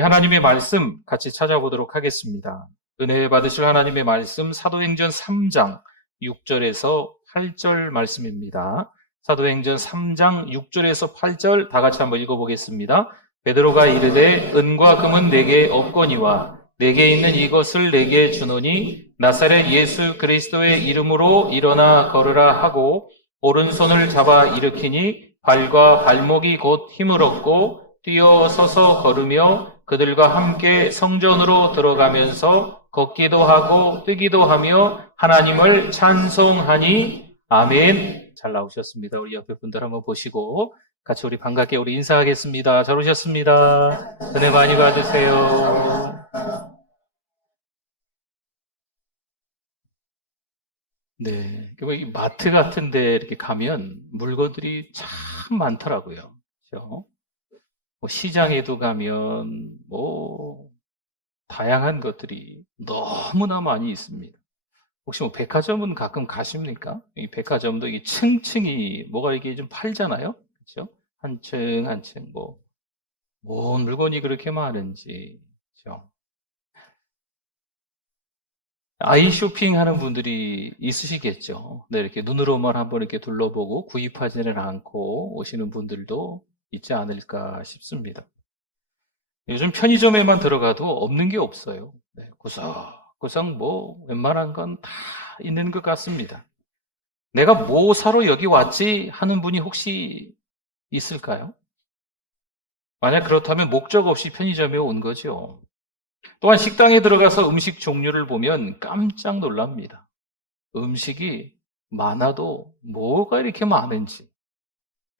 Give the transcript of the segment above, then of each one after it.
하나님의 말씀 같이 찾아보도록 하겠습니다. 은혜 받으실 하나님의 말씀 사도행전 3장 6절에서 8절 말씀입니다. 사도행전 3장 6절에서 8절 다 같이 한번 읽어보겠습니다. 베드로가 이르되 은과 금은 내게 없거니와 내게 있는 이것을 내게 주노니 나사렛 예수 그리스도의 이름으로 일어나 걸으라 하고 오른손을 잡아 일으키니 발과 발목이 곧 힘을 얻고 뛰어 서서 걸으며 그들과 함께 성전으로 들어가면서 걷기도 하고 뛰기도 하며 하나님을 찬송하니 아멘. 잘 나오셨습니다. 우리 옆에 분들 한번 보시고 같이 우리 반갑게 우리 인사하겠습니다. 잘 오셨습니다. 은혜 많이 받으세요. 네, 이 마트 같은 데 이렇게 가면 물건들이 참 많더라고요. 그렇죠? 시장에도 가면 다양한 것들이 너무나 많이 있습니다. 혹시 백화점은 가끔 가십니까? 이 백화점도 이게 층층이 뭐가 이게 좀 팔잖아요. 그렇죠? 한 층 한 층 뭔 물건이 그렇게 많은지. 그렇죠? 아이 쇼핑하는 분들이 있으시겠죠. 네, 이렇게 눈으로만 한번 이렇게 둘러보고 구입하지는 않고 오시는 분들도 있지 않을까 싶습니다. 요즘 편의점에만 들어가도 없는 게 없어요. 네, 구석구석 웬만한 건 다 있는 것 같습니다. 내가 뭐 사러 여기 왔지 하는 분이 혹시 있을까요? 만약 그렇다면 목적 없이 편의점에 온 거죠. 또한 식당에 들어가서 음식 종류를 보면 깜짝 놀랍니다. 음식이 많아도 뭐가 이렇게 많은지.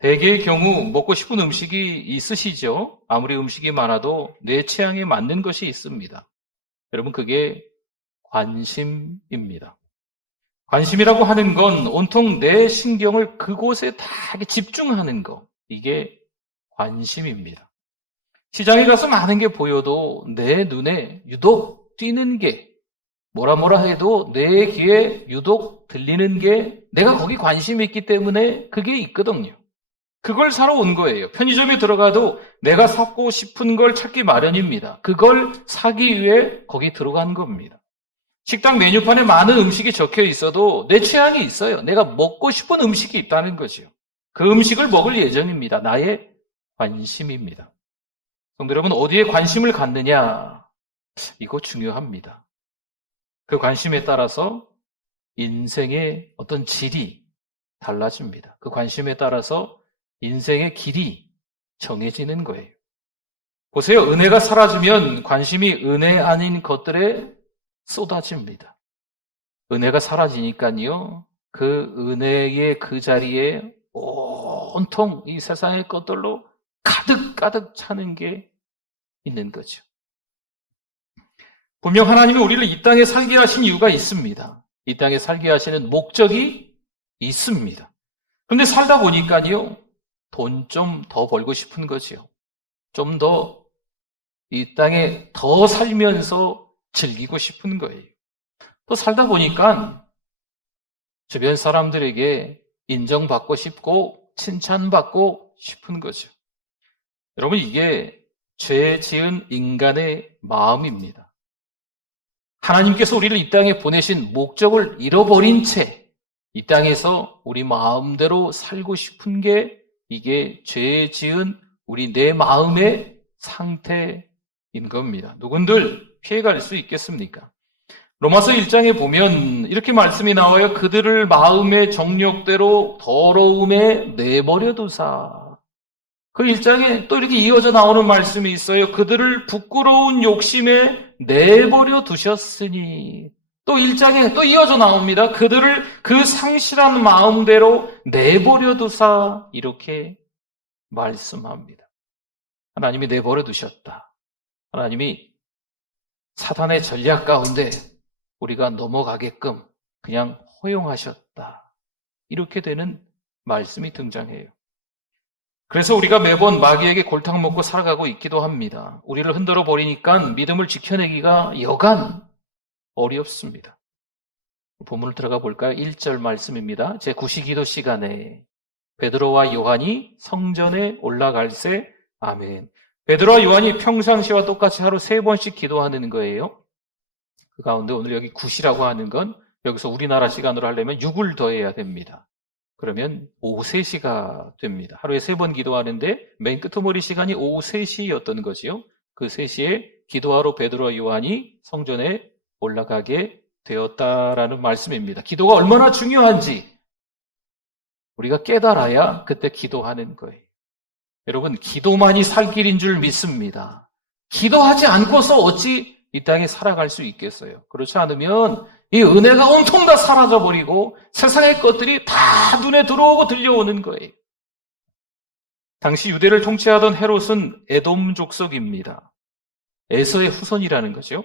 대개의 경우 먹고 싶은 음식이 있으시죠? 아무리 음식이 많아도 내 취향에 맞는 것이 있습니다. 여러분, 그게 관심입니다. 관심이라고 하는 건 온통 내 신경을 그곳에 다 집중하는 거. 이게 관심입니다. 시장에 가서 많은 게 보여도 내 눈에 유독 띄는 게 뭐라 해도 내 귀에 유독 들리는 게 내가 거기 관심이 있기 때문에 그게 있거든요. 그걸 사러 온 거예요. 편의점에 들어가도 내가 사고 싶은 걸 찾기 마련입니다. 그걸 사기 위해 거기 들어간 겁니다. 식당 메뉴판에 많은 음식이 적혀 있어도 내 취향이 있어요. 내가 먹고 싶은 음식이 있다는 거죠. 그 음식을 먹을 예정입니다. 나의 관심입니다. 성도 여러분, 어디에 관심을 갖느냐? 이거 중요합니다. 그 관심에 따라서 인생의 어떤 질이 달라집니다. 그 관심에 따라서 인생의 길이 정해지는 거예요. 보세요. 은혜가 사라지면 관심이 은혜 아닌 것들에 쏟아집니다. 은혜가 사라지니까요. 그 은혜의 그 자리에 온통 이 세상의 것들로 가득 차는 게 있는 거죠. 분명 하나님이 우리를 이 땅에 살게 하신 이유가 있습니다. 이 땅에 살게 하시는 목적이 있습니다. 그런데 살다 보니까요. 돈 좀 더 벌고 싶은 거죠. 좀 더 이 땅에 더 살면서 즐기고 싶은 거예요. 또 살다 보니까 주변 사람들에게 인정받고 싶고 칭찬받고 싶은 거죠. 여러분, 이게 죄 지은 인간의 마음입니다. 하나님께서 우리를 이 땅에 보내신 목적을 잃어버린 채 이 땅에서 우리 마음대로 살고 싶은 게 이게 죄 지은 우리 내 마음의 상태인 겁니다. 누군들 피해갈 수 있겠습니까? 로마서 1장에 보면 이렇게 말씀이 나와요. 그들을 마음의 정욕대로 더러움에 내버려 두사. 그 1장에 또 이렇게 이어져 나오는 말씀이 있어요. 그들을 부끄러운 욕심에 내버려 두셨으니. 또 1장에 또 이어져 나옵니다. 그들을 그 상실한 마음대로 내버려 두사. 이렇게 말씀합니다. 하나님이 내버려 두셨다. 하나님이 사탄의 전략 가운데 우리가 넘어가게끔 그냥 허용하셨다. 이렇게 되는 말씀이 등장해요. 그래서 우리가 매번 마귀에게 골탕 먹고 살아가고 있기도 합니다. 우리를 흔들어 버리니까 믿음을 지켜내기가 여간 어렵습니다. 본문을 들어가 볼까요? 1절 말씀입니다. 제 구시기도 시간에 베드로와 요한이 성전에 올라갈새 아멘. 베드로와 요한이 평상시와 똑같이 하루 3번씩 기도하는 거예요. 그 가운데 오늘 여기 9시라고 하는 건 여기서 우리나라 시간으로 하려면 6을 더해야 됩니다. 그러면 오후 3시가 됩니다. 하루에 3번 기도하는데 맨 끄트머리 시간이 오후 3시였던 거지요. 그 3시에 기도하러 베드로와 요한이 성전에 올라가게 되었다라는 말씀입니다. 기도가 얼마나 중요한지 우리가 깨달아야 그때 기도하는 거예요. 여러분, 기도만이 살 길인 줄 믿습니다. 기도하지 않고서 어찌 이 땅에 살아갈 수 있겠어요? 그렇지 않으면 이 은혜가 온통 다 사라져버리고 세상의 것들이 다 눈에 들어오고 들려오는 거예요. 당시 유대를 통치하던 헤롯은 에돔 족속입니다. 에서의 후손이라는 거죠.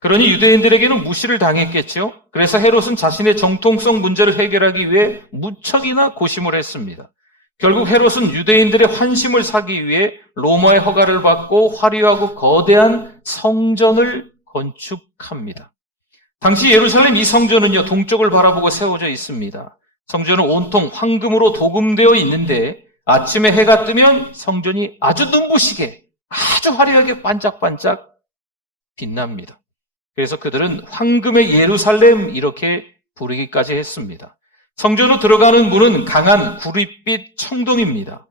그러니 유대인들에게는 무시를 당했겠죠. 그래서 헤롯은 자신의 정통성 문제를 해결하기 위해 무척이나 고심을 했습니다. 결국 헤롯은 유대인들의 환심을 사기 위해 로마의 허가를 받고 화려하고 거대한 성전을 건축합니다. 당시 예루살렘 이 성전은요, 동쪽을 바라보고 세워져 있습니다. 성전은 온통 황금으로 도금되어 있는데 아침에 해가 뜨면 성전이 아주 눈부시게, 아주 화려하게 반짝반짝 빛납니다. 그래서 그들은 황금의 예루살렘 이렇게 부르기까지 했습니다. 성전으로 들어가는 문은 강한 구릿빛 청동입니다.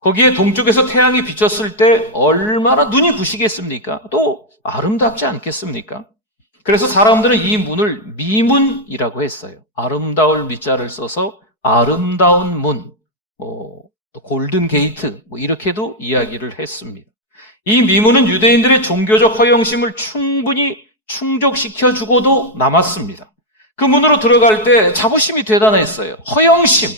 거기에 동쪽에서 태양이 비쳤을 때 얼마나 눈이 부시겠습니까? 또 아름답지 않겠습니까? 그래서 사람들은 이 문을 미문이라고 했어요. 아름다울 미자를 써서 아름다운 문, 또 골든 게이트 이렇게도 이야기를 했습니다. 이 미문은 유대인들의 종교적 허영심을 충분히 충족시켜주고도 남았습니다. 그 문으로 들어갈 때 자부심이 대단했어요. 허영심,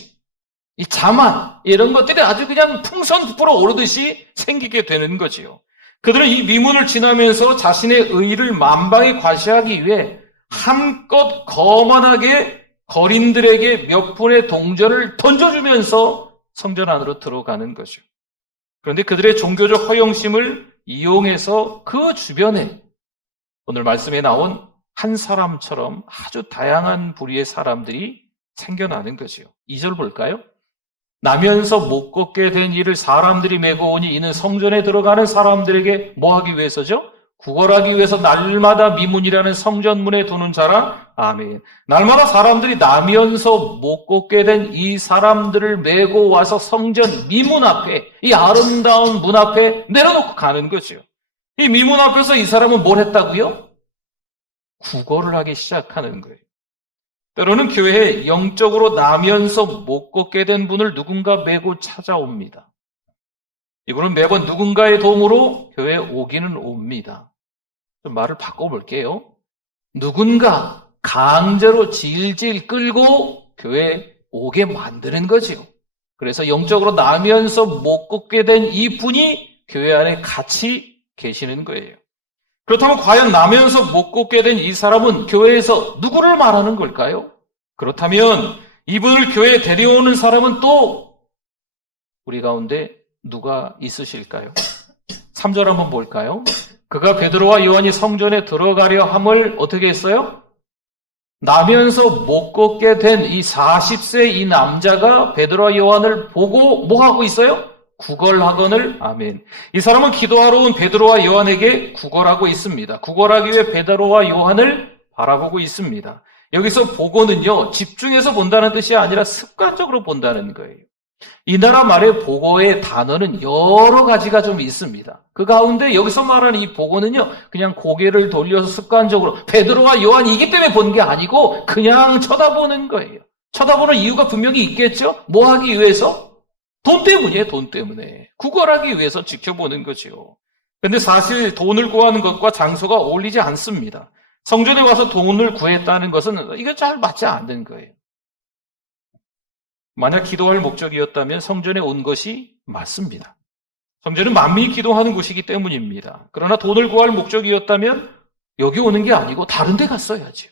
이 자만 이런 것들이 아주 그냥 풍선 부풀어 오르듯이 생기게 되는 거지요. 그들은 이 미문을 지나면서 자신의 의의를 만방에 과시하기 위해 한껏 거만하게 거린들에게 몇 푼의 동전을 던져주면서 성전 안으로 들어가는 거죠. 그런데 그들의 종교적 허영심을 이용해서 그 주변에 오늘 말씀에 나온 한 사람처럼 아주 다양한 부류의 사람들이 생겨나는 거죠. 2절 볼까요? 나면서 못 걷게 된 이를 사람들이 메고 오니 이는 성전에 들어가는 사람들에게 뭐 하기 위해서죠? 구걸하기 위해서 날마다 미문이라는 성전문에 두는 자라. 아멘. 날마다 사람들이 나면서 못 걷게 된 이 사람들을 메고 와서 성전 미문 앞에, 이 아름다운 문 앞에 내려놓고 가는 거죠. 이 미문 앞에서 이 사람은 뭘 했다고요? 구걸을 하기 시작하는 거예요. 때로는 교회에 영적으로 나면서 못 걷게 된 분을 누군가 메고 찾아옵니다. 이분은 매번 누군가의 도움으로 교회에 오기는 옵니다. 좀 말을 바꿔볼게요. 누군가 강제로 질질 끌고 교회에 오게 만드는 거죠. 그래서 영적으로 나면서 못 걷게 된 이 분이 교회 안에 같이 계시는 거예요. 그렇다면 과연 나면서 못 걷게 된 이 사람은 교회에서 누구를 말하는 걸까요? 그렇다면 이분을 교회에 데려오는 사람은 또 우리 가운데 누가 있으실까요? 3절 한번 볼까요? 그가 베드로와 요한이 성전에 들어가려 함을 어떻게 했어요? 나면서 못 걷게 된 이 40세 이 남자가 베드로와 요한을 보고 뭐 하고 있어요? 구걸하거늘. 아멘. 이 사람은 기도하러 온 베드로와 요한에게 구걸하고 있습니다. 구걸하기 위해 베드로와 요한을 바라보고 있습니다. 여기서 보고는요, 집중해서 본다는 뜻이 아니라 습관적으로 본다는 거예요. 이 나라 말의 보고의 단어는 여러 가지가 좀 있습니다. 그 가운데 여기서 말하는 이 보고는요, 그냥 고개를 돌려서 습관적으로 베드로와 요한이기 때문에 본 게 아니고 그냥 쳐다보는 거예요. 쳐다보는 이유가 분명히 있겠죠? 뭐 하기 위해서? 돈 때문이에요, 돈 때문에. 구걸하기 위해서 지켜보는 거죠. 근데 사실 돈을 구하는 것과 장소가 어울리지 않습니다. 성전에 와서 돈을 구했다는 것은 이게 잘 맞지 않는 거예요. 만약 기도할 목적이었다면 성전에 온 것이 맞습니다. 성전은 만민이 기도하는 곳이기 때문입니다. 그러나 돈을 구할 목적이었다면 여기 오는 게 아니고 다른 데 갔어야죠.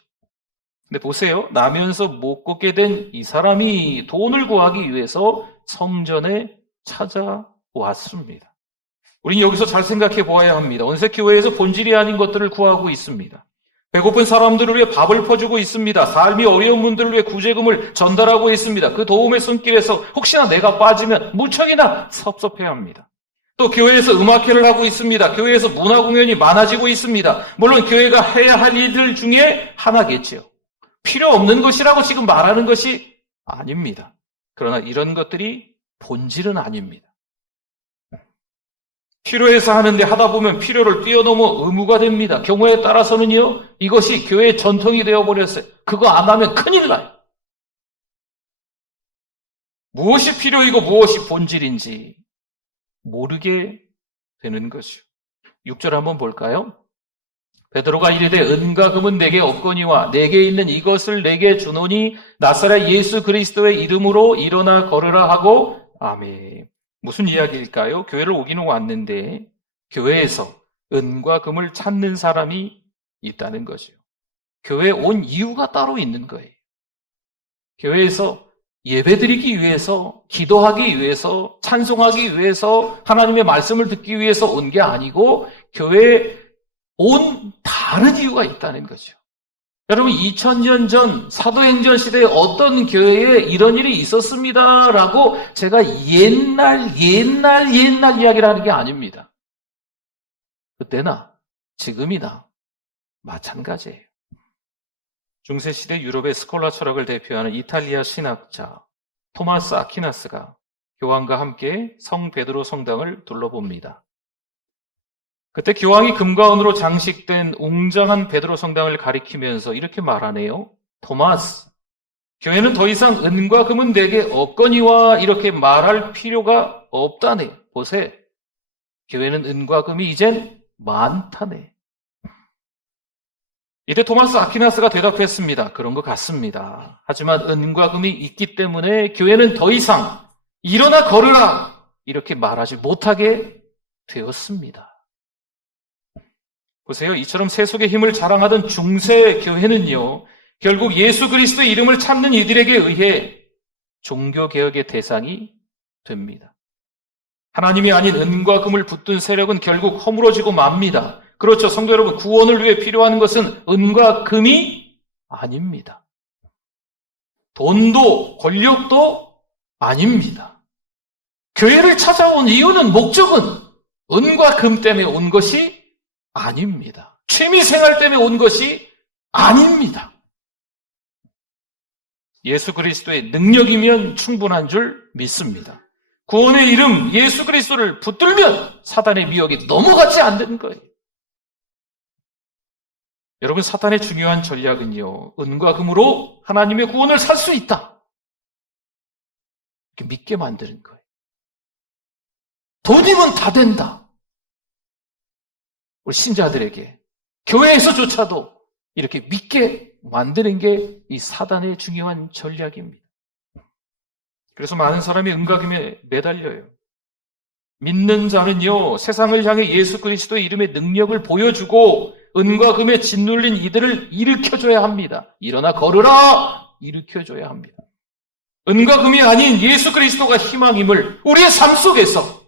근데 보세요. 나면서 못 걷게 된 이 사람이 돈을 구하기 위해서 성전에 찾아왔습니다. 우린 여기서 잘 생각해 보아야 합니다. 온세교회에서 본질이 아닌 것들을 구하고 있습니다. 배고픈 사람들을 위해 밥을 퍼주고 있습니다. 삶이 어려운 분들을 위해 구제금을 전달하고 있습니다. 그 도움의 손길에서 혹시나 내가 빠지면 무척이나 섭섭해합니다. 또 교회에서 음악회를 하고 있습니다. 교회에서 문화 공연이 많아지고 있습니다. 물론 교회가 해야 할 일들 중에 하나겠지요. 필요 없는 것이라고 지금 말하는 것이 아닙니다. 그러나 이런 것들이 본질은 아닙니다. 필요해서 하는데 하다 보면 필요를 뛰어넘어 의무가 됩니다. 경우에 따라서는요, 이것이 교회의 전통이 되어버렸어요. 그거 안 하면 큰일 나요. 무엇이 필요이고 무엇이 본질인지 모르게 되는 것이요. 6절 한번 볼까요? 베드로가 이르되 은과 금은 내게 없거니와 내게 있는 이것을 내게 주노니 나사렛 예수 그리스도의 이름으로 일어나 걸으라 하고 아멘. 무슨 이야기일까요? 교회를 오기는 왔는데 교회에서 은과 금을 찾는 사람이 있다는 거죠. 교회에 온 이유가 따로 있는 거예요. 교회에서 예배드리기 위해서, 기도하기 위해서, 찬송하기 위해서, 하나님의 말씀을 듣기 위해서 온 게 아니고 교회에 온 다른 이유가 있다는 거죠. 여러분 2000년 전 사도행전 시대에 어떤 교회에 이런 일이 있었습니다라고 제가 옛날 이야기를 하는 게 아닙니다. 그때나 지금이나 마찬가지예요. 중세시대 유럽의 스콜라 철학을 대표하는 이탈리아 신학자 토마스 아퀴나스가 교황과 함께 성 베드로 성당을 둘러봅니다. 그때 교황이 금과 은으로 장식된 웅장한 베드로 성당을 가리키면서 이렇게 말하네요. 토마스, 교회는 더 이상 은과 금은 내게 없거니와 이렇게 말할 필요가 없다네. 보세, 교회는 은과 금이 이젠 많다네. 이때 토마스 아퀴나스가 대답했습니다. 그런 것 같습니다. 하지만 은과 금이 있기 때문에 교회는 더 이상 일어나 걸으라 이렇게 말하지 못하게 되었습니다. 보세요. 이처럼 세속의 힘을 자랑하던 중세 교회는요, 결국 예수 그리스도의 이름을 찾는 이들에게 의해 종교개혁의 대상이 됩니다. 하나님이 아닌 은과 금을 붙든 세력은 결국 허물어지고 맙니다. 그렇죠. 성도 여러분, 구원을 위해 필요한 것은 은과 금이 아닙니다. 돈도 권력도 아닙니다. 교회를 찾아온 이유는, 목적은 은과 금 때문에 온 것이 아닙니다. 취미생활 때문에 온 것이 아닙니다. 예수 그리스도의 능력이면 충분한 줄 믿습니다. 구원의 이름 예수 그리스도를 붙들면 사단의 미혹이 넘어가지 않는 거예요. 여러분, 사탄의 중요한 전략은요, 은과 금으로 하나님의 구원을 살 수 있다, 이렇게 믿게 만드는 거예요. 돈이면 다 된다. 우리 신자들에게 교회에서조차도 이렇게 믿게 만드는 게 이 사단의 중요한 전략입니다. 그래서 많은 사람이 은과 금에 매달려요. 믿는 자는요, 세상을 향해 예수 그리스도의 이름의 능력을 보여주고 은과 금에 짓눌린 이들을 일으켜줘야 합니다. 일어나 걸으라! 일으켜줘야 합니다. 은과 금이 아닌 예수 그리스도가 희망임을 우리의 삶 속에서,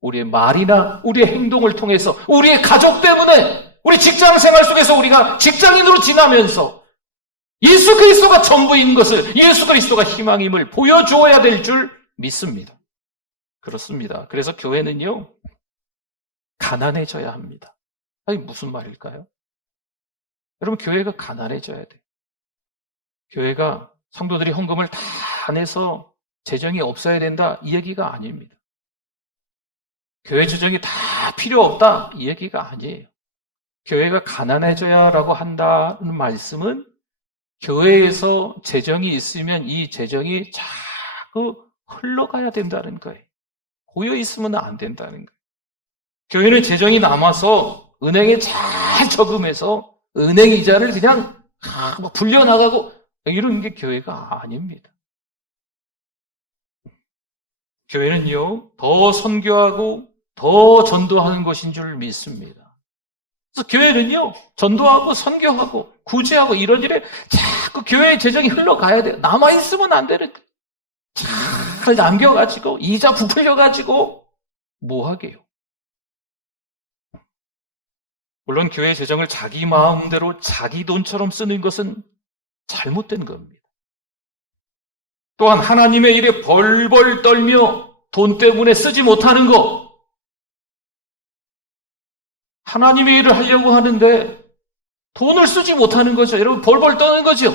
우리의 말이나 우리의 행동을 통해서, 우리의 가족 때문에, 우리 직장 생활 속에서 우리가 직장인으로 지나면서 예수 그리스도가 전부인 것을, 예수 그리스도가 희망임을 보여주어야 될 줄 믿습니다. 그렇습니다. 그래서 교회는요, 가난해져야 합니다. 아니, 무슨 말일까요? 여러분, 교회가 가난해져야 돼요. 교회가 성도들이 헌금을 다 내서 재정이 없어야 된다, 이 얘기가 아닙니다. 교회 재정이 다 필요 없다, 이 얘기가 아니에요. 교회가 가난해져야라고 한다는 말씀은 교회에서 재정이 있으면 이 재정이 자꾸 흘러가야 된다는 거예요. 고여 있으면 안 된다는 거예요. 교회는 재정이 남아서 은행에 잘 저금해서 은행 이자를 그냥 막 불려나가고 이런 게 교회가 아닙니다. 교회는요, 더 선교하고 더 전도하는 것인 줄 믿습니다. 그래서 교회는요, 전도하고 선교하고 구제하고 이런 일에 자꾸 교회의 재정이 흘러가야 돼요. 남아있으면 안 되는 거예요. 잘 남겨가지고 이자 부풀려가지고 뭐 하게요? 물론 교회 재정을 자기 마음대로 자기 돈처럼 쓰는 것은 잘못된 겁니다. 또한 하나님의 일에 벌벌 떨며 돈 때문에 쓰지 못하는 것, 하나님의 일을 하려고 하는데 돈을 쓰지 못하는 거죠. 여러분, 벌벌 떠는 거죠.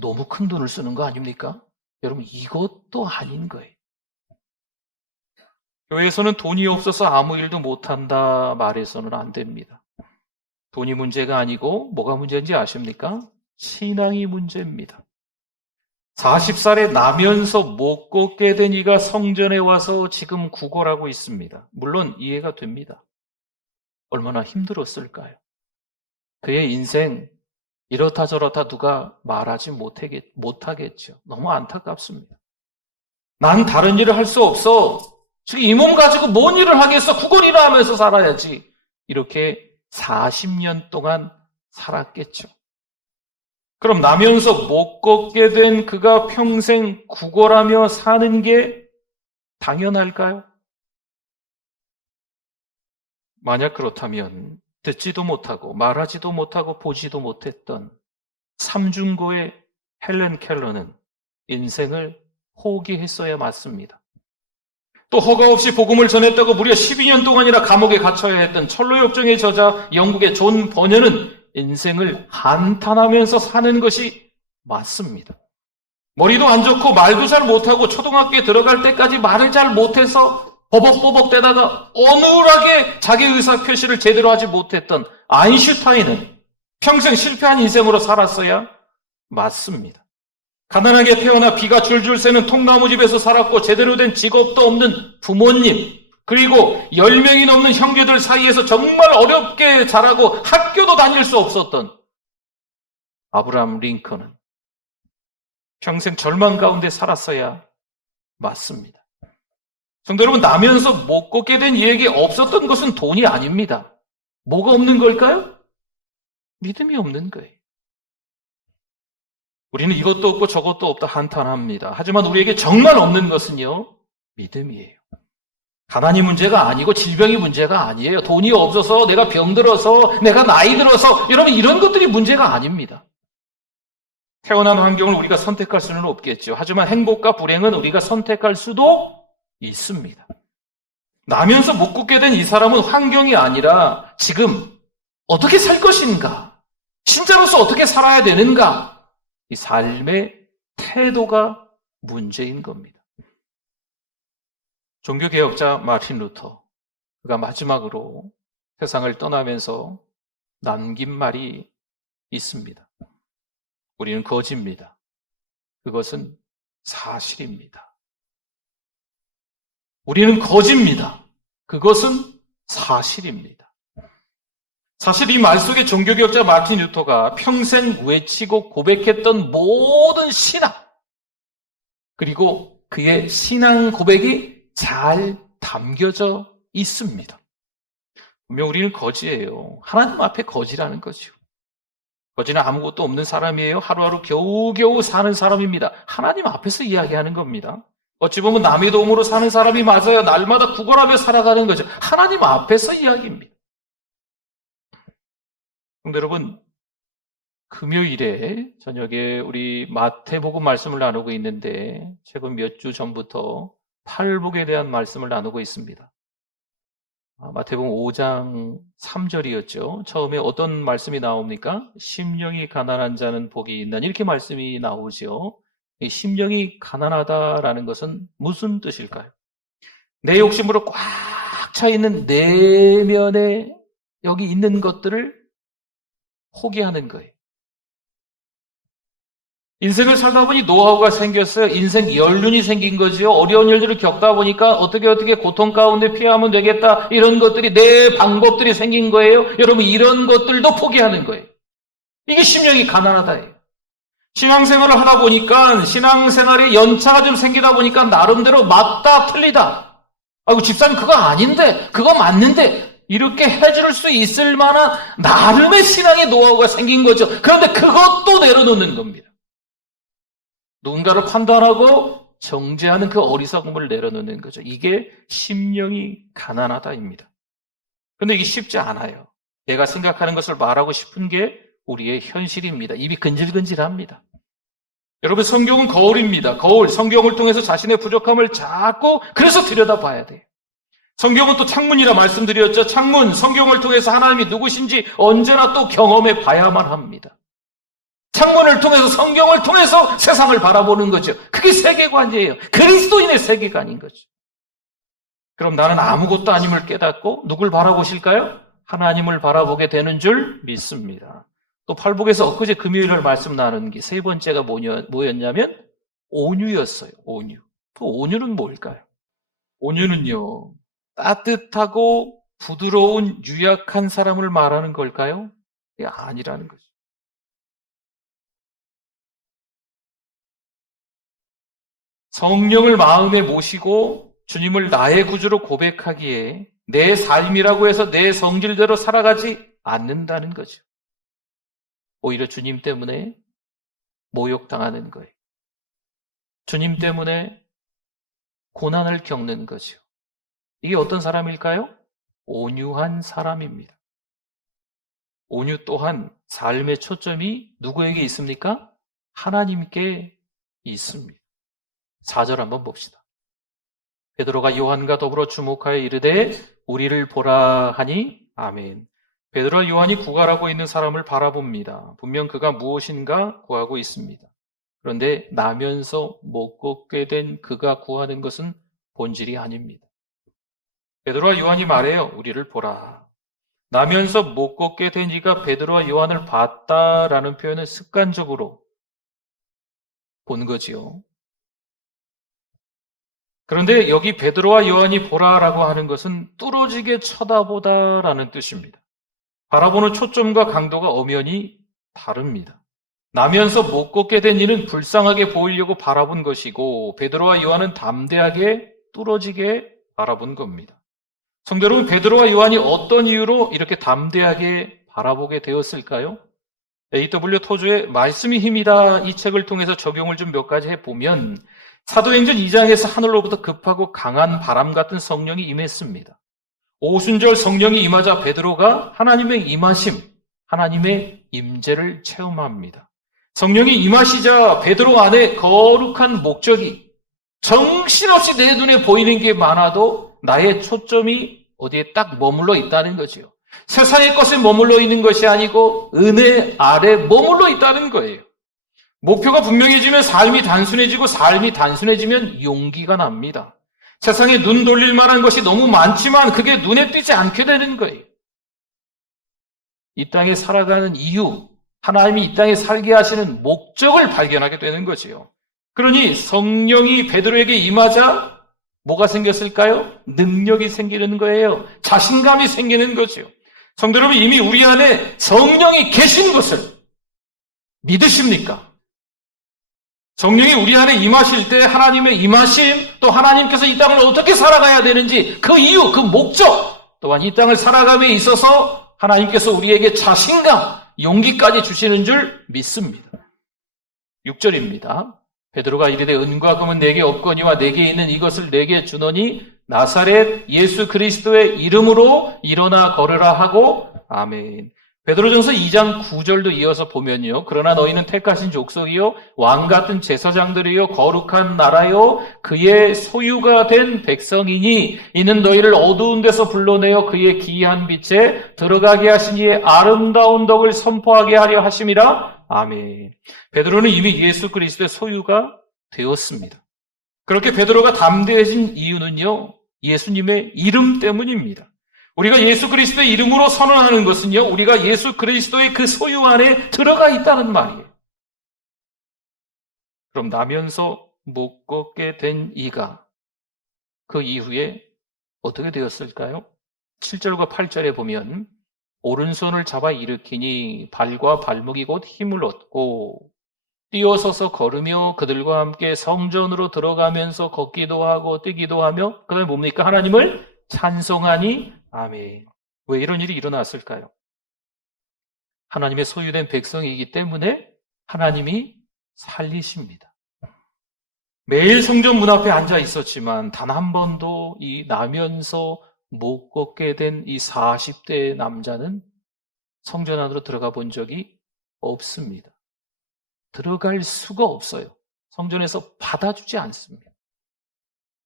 너무 큰 돈을 쓰는 거 아닙니까? 여러분, 이것도 아닌 거예요. 교회에서는 돈이 없어서 아무 일도 못한다 말해서는 안 됩니다. 돈이 문제가 아니고 뭐가 문제인지 아십니까? 신앙이 문제입니다. 40살에 나면서 못 걷게 된 이가 성전에 와서 지금 구걸하고 있습니다. 물론 이해가 됩니다. 얼마나 힘들었을까요? 그의 인생 이렇다 저렇다 누가 말하지 못하겠죠. 너무 안타깝습니다. 난 다른 일을 할 수 없어. 지금 이 몸 가지고 뭔 일을 하겠어? 구걸이나 하면서 살아야지. 이렇게 40년 동안 살았겠죠. 그럼 나면서 못 걷게 된 그가 평생 구걸하며 사는 게 당연할까요? 만약 그렇다면 듣지도 못하고 말하지도 못하고 보지도 못했던 삼중고의 헬렌 켈러는 인생을 포기했어야 맞습니다. 또 허가 없이 복음을 전했다고 무려 12년 동안이나 감옥에 갇혀야 했던 철로역정의 저자 영국의 존 버녀는 인생을 한탄하면서 사는 것이 맞습니다. 머리도 안 좋고 말도 잘 못하고 초등학교에 들어갈 때까지 말을 잘 못해서 버벅버벅대다가 어눌하게 자기 의사 표시를 제대로 하지 못했던 아인슈타인은 평생 실패한 인생으로 살았어야 맞습니다. 가난하게 태어나 비가 줄줄 새는 통나무집에서 살았고 제대로 된 직업도 없는 부모님, 그리고 10명이 넘는 형제들 사이에서 정말 어렵게 자라고 학교도 다닐 수 없었던 아브라함 링컨은 평생 절망 가운데 살았어야 맞습니다. 성도 여러분, 나면서 못 걷게 된 이에게 없었던 것은 돈이 아닙니다. 뭐가 없는 걸까요? 믿음이 없는 거예요. 우리는 이것도 없고 저것도 없다 한탄합니다. 하지만 우리에게 정말 없는 것은요, 믿음이에요. 가난이 문제가 아니고 질병이 문제가 아니에요. 돈이 없어서, 내가 병들어서, 내가 나이 들어서, 여러분 이런 것들이 문제가 아닙니다. 태어난 환경을 우리가 선택할 수는 없겠죠. 하지만 행복과 불행은 우리가 선택할 수도 있습니다. 나면서 못 걷게 된 이 사람은 환경이 아니라 지금 어떻게 살 것인가, 신자로서 어떻게 살아야 되는가, 이 삶의 태도가 문제인 겁니다. 종교개혁자 마틴 루터, 그가 마지막으로 세상을 떠나면서 남긴 말이 있습니다. 우리는 거짓입니다. 그것은 사실입니다. 우리는 거짓입니다. 그것은 사실입니다. 사실 이 말 속에 종교개혁자 마틴 루터가 평생 외치고 고백했던 모든 신앙, 그리고 그의 신앙 고백이 잘 담겨져 있습니다. 분명 우리는 거지예요. 하나님 앞에 거지라는 거죠. 거지는 아무것도 없는 사람이에요. 하루하루 겨우겨우 사는 사람입니다. 하나님 앞에서 이야기하는 겁니다. 어찌 보면 남의 도움으로 사는 사람이 맞아요. 날마다 구걸하며 살아가는 거죠. 하나님 앞에서 이야기입니다. 여러분, 금요일에 저녁에 우리 마태복음 말씀을 나누고 있는데 최근 몇 주 전부터 팔복에 대한 말씀을 나누고 있습니다. 마태복음 5장 3절이었죠. 처음에 어떤 말씀이 나옵니까? 심령이 가난한 자는 복이 있나니, 이렇게 말씀이 나오죠. 이 심령이 가난하다라는 것은 무슨 뜻일까요? 내 욕심으로 꽉 차 있는 내면에 여기 있는 것들을 포기하는 거예요. 인생을 살다 보니 노하우가 생겼어요. 인생 연륜이 생긴 거죠. 어려운 일들을 겪다 보니까 어떻게 고통 가운데 피하면 되겠다, 이런 것들이, 내 방법들이 생긴 거예요. 여러분, 이런 것들도 포기하는 거예요. 이게 심령이 가난하다예요. 신앙생활을 하다 보니까, 신앙생활에 연차가 좀 생기다 보니까 나름대로 맞다 틀리다, 아이고 집사님 그거 아닌데, 그거 맞는데, 이렇게 해줄 수 있을 만한 나름의 신앙의 노하우가 생긴 거죠. 그런데 그것도 내려놓는 겁니다. 누군가를 판단하고 정죄하는 그 어리석음을 내려놓는 거죠. 이게 심령이 가난하다입니다. 그런데 이게 쉽지 않아요. 내가 생각하는 것을 말하고 싶은 게 우리의 현실입니다. 입이 근질근질합니다. 여러분, 성경은 거울입니다. 거울, 성경을 통해서 자신의 부족함을 자꾸 그래서 들여다봐야 돼요. 성경은 또 창문이라 말씀드렸죠. 창문, 성경을 통해서 하나님이 누구신지 언제나 또 경험해 봐야만 합니다. 창문을 통해서, 성경을 통해서 세상을 바라보는 거죠. 그게 세계관이에요. 그리스도인의 세계관인 거죠. 그럼 나는 아무것도 아님을 깨닫고 누굴 바라보실까요? 하나님을 바라보게 되는 줄 믿습니다. 또 팔복에서 엊그제 금요일날 말씀 나눈 게 세 번째가 뭐였냐면 온유였어요. 온유. 그 온유는 뭘까요? 온유는요, 따뜻하고 부드러운 유약한 사람을 말하는 걸까요? 예, 아니라는 거죠. 성령을 마음에 모시고 주님을 나의 구주로 고백하기에 내 삶이라고 해서 내 성질대로 살아가지 않는다는 거죠. 오히려 주님 때문에 모욕당하는 거예요. 주님 때문에 고난을 겪는 거죠. 이게 어떤 사람일까요? 온유한 사람입니다. 온유 또한 삶의 초점이 누구에게 있습니까? 하나님께 있습니다. 4절 한번 봅시다. 베드로가 요한과 더불어 주목하여 이르되 우리를 보라 하니 아멘. 베드로와 요한이 구걸하고 있는 사람을 바라봅니다. 분명 그가 무엇인가 구하고 있습니다. 그런데 나면서 못 걷게 된 그가 구하는 것은 본질이 아닙니다. 베드로와 요한이 말해요. 우리를 보라. 나면서 못 걷게 된 이가 베드로와 요한을 봤다라는 표현을 습관적으로 본 거지요. 그런데 여기 베드로와 요한이 보라라고 하는 것은 뚫어지게 쳐다보다라는 뜻입니다. 바라보는 초점과 강도가 엄연히 다릅니다. 나면서 못 걷게 된 이는 불쌍하게 보이려고 바라본 것이고 베드로와 요한은 담대하게 뚫어지게 바라본 겁니다. 성도 여러분, 베드로와 요한이 어떤 이유로 이렇게 담대하게 바라보게 되었을까요? A.W. 토주의 말씀이 힘이다 이 책을 통해서 적용을 좀 몇 가지 해보면 사도행전 2장에서 하늘로부터 급하고 강한 바람 같은 성령이 임했습니다. 오순절 성령이 임하자 베드로가 하나님의 임하심, 하나님의 임재를 체험합니다. 성령이 임하시자 베드로 안에 거룩한 목적이 정신없이 내 눈에 보이는 게 많아도 나의 초점이 어디에 딱 머물러 있다는 거죠. 세상의 것에 머물러 있는 것이 아니고 은혜 아래 머물러 있다는 거예요. 목표가 분명해지면 삶이 단순해지고 삶이 단순해지면 용기가 납니다. 세상에 눈 돌릴 만한 것이 너무 많지만 그게 눈에 띄지 않게 되는 거예요. 이 땅에 살아가는 이유, 하나님이 이 땅에 살게 하시는 목적을 발견하게 되는 거지요. 그러니 성령이 베드로에게 임하자 뭐가 생겼을까요? 능력이 생기는 거예요. 자신감이 생기는 거죠. 성도 여러분, 이미 우리 안에 성령이 계신 것을 믿으십니까? 성령이 우리 안에 임하실 때 하나님의 임하심, 또 하나님께서 이 땅을 어떻게 살아가야 되는지 그 이유, 그 목적, 또한 이 땅을 살아감에 있어서 하나님께서 우리에게 자신감, 용기까지 주시는 줄 믿습니다. 6절입니다. 베드로가 이르되 은과 금은 내게 없거니와 내게 있는 이것을 내게 주노니 나사렛 예수 그리스도의 이름으로 일어나 걸으라 하고 아멘. 베드로전서 2장 9절도 이어서 보면요. 그러나 너희는 택하신 족속이요 왕 같은 제사장들이요 거룩한 나라요 그의 소유가 된 백성이니 이는 너희를 어두운 데서 불러내어 그의 기이한 빛에 들어가게 하신 이의 아름다운 덕을 선포하게 하려 하심이라. 아멘. 베드로는 이미 예수 그리스도의 소유가 되었습니다. 그렇게 베드로가 담대해진 이유는요. 예수님의 이름 때문입니다. 우리가 예수 그리스도의 이름으로 선언하는 것은요, 우리가 예수 그리스도의 그 소유 안에 들어가 있다는 말이에요. 그럼 나면서 못 걷게 된 이가 그 이후에 어떻게 되었을까요? 7절과 8절에 보면 오른손을 잡아 일으키니 발과 발목이 곧 힘을 얻고 뛰어서서 걸으며 그들과 함께 성전으로 들어가면서 걷기도 하고 뛰기도 하며 그 다음에 뭡니까? 하나님을 찬송하니 아멘. 왜 이런 일이 일어났을까요? 하나님의 소유된 백성이기 때문에 하나님이 살리십니다. 매일 성전 문 앞에 앉아 있었지만 단 한 번도 이 나면서 못 걷게 된 이 40대의 남자는 성전 안으로 들어가 본 적이 없습니다. 들어갈 수가 없어요. 성전에서 받아주지 않습니다.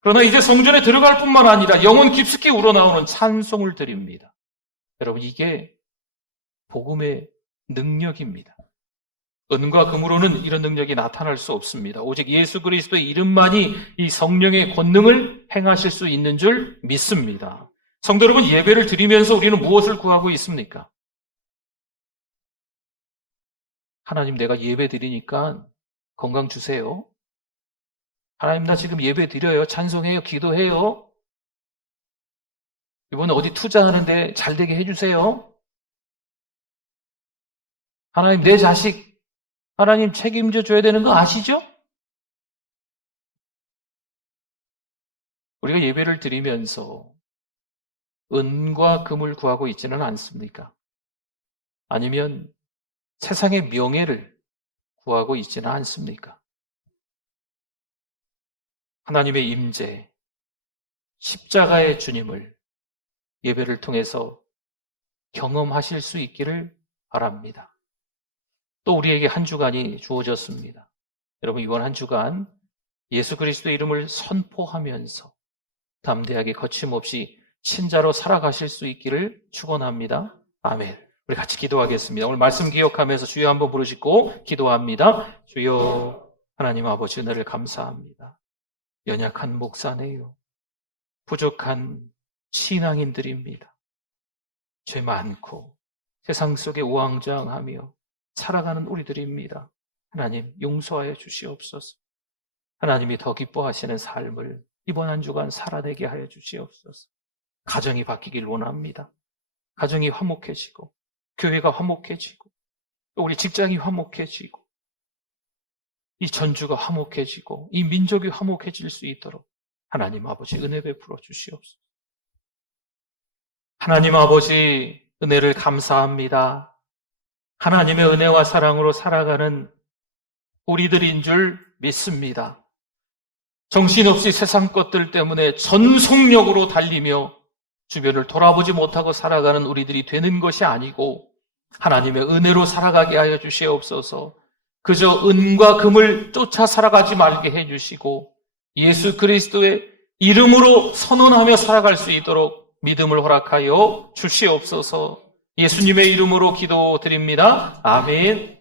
그러나 이제 성전에 들어갈 뿐만 아니라 영혼 깊숙이 우러나오는 찬송을 드립니다. 여러분, 이게 복음의 능력입니다. 은과 금으로는 이런 능력이 나타날 수 없습니다. 오직 예수 그리스도의 이름만이 이 성령의 권능을 행하실 수 있는 줄 믿습니다. 성도 여러분, 예배를 드리면서 우리는 무엇을 구하고 있습니까? 하나님, 내가 예배 드리니까 건강 주세요. 하나님, 나 지금 예배 드려요. 찬송해요. 기도해요. 이번에 어디 투자하는데 잘 되게 해주세요. 하나님, 내 자식 하나님 책임져 줘야 되는 거 아시죠? 우리가 예배를 드리면서 은과 금을 구하고 있지는 않습니까? 아니면 세상의 명예를 구하고 있지는 않습니까? 하나님의 임재, 십자가의 주님을 예배를 통해서 경험하실 수 있기를 바랍니다. 또 우리에게 한 주간이 주어졌습니다. 여러분, 이번 한 주간 예수 그리스도의 이름을 선포하면서 담대하게 거침없이 신자로 살아가실 수 있기를 축원합니다. 아멘. 우리 같이 기도하겠습니다. 오늘 말씀 기억하면서 주여 한번 부르시고 기도합니다. 주여, 하나님 아버지, 은혜를 감사합니다. 연약한 목사네요. 부족한 신앙인들입니다. 죄 많고 세상 속에 우왕좌왕하며 살아가는 우리들입니다. 하나님, 용서하여 주시옵소서. 하나님이 더 기뻐하시는 삶을 이번 한 주간 살아내게 하여 주시옵소서. 가정이 바뀌길 원합니다. 가정이 화목해지고 교회가 화목해지고 또 우리 직장이 화목해지고 이 전주가 화목해지고 이 민족이 화목해질 수 있도록 하나님 아버지 은혜 베풀어 주시옵소서. 하나님 아버지, 은혜를 감사합니다. 하나님의 은혜와 사랑으로 살아가는 우리들인 줄 믿습니다. 정신없이 세상 것들 때문에 전속력으로 달리며 주변을 돌아보지 못하고 살아가는 우리들이 되는 것이 아니고 하나님의 은혜로 살아가게 하여 주시옵소서. 그저 은과 금을 쫓아 살아가지 말게 해주시고 예수 그리스도의 이름으로 선언하며 살아갈 수 있도록 믿음을 허락하여 주시옵소서. 예수님의 이름으로 기도드립니다. 아멘.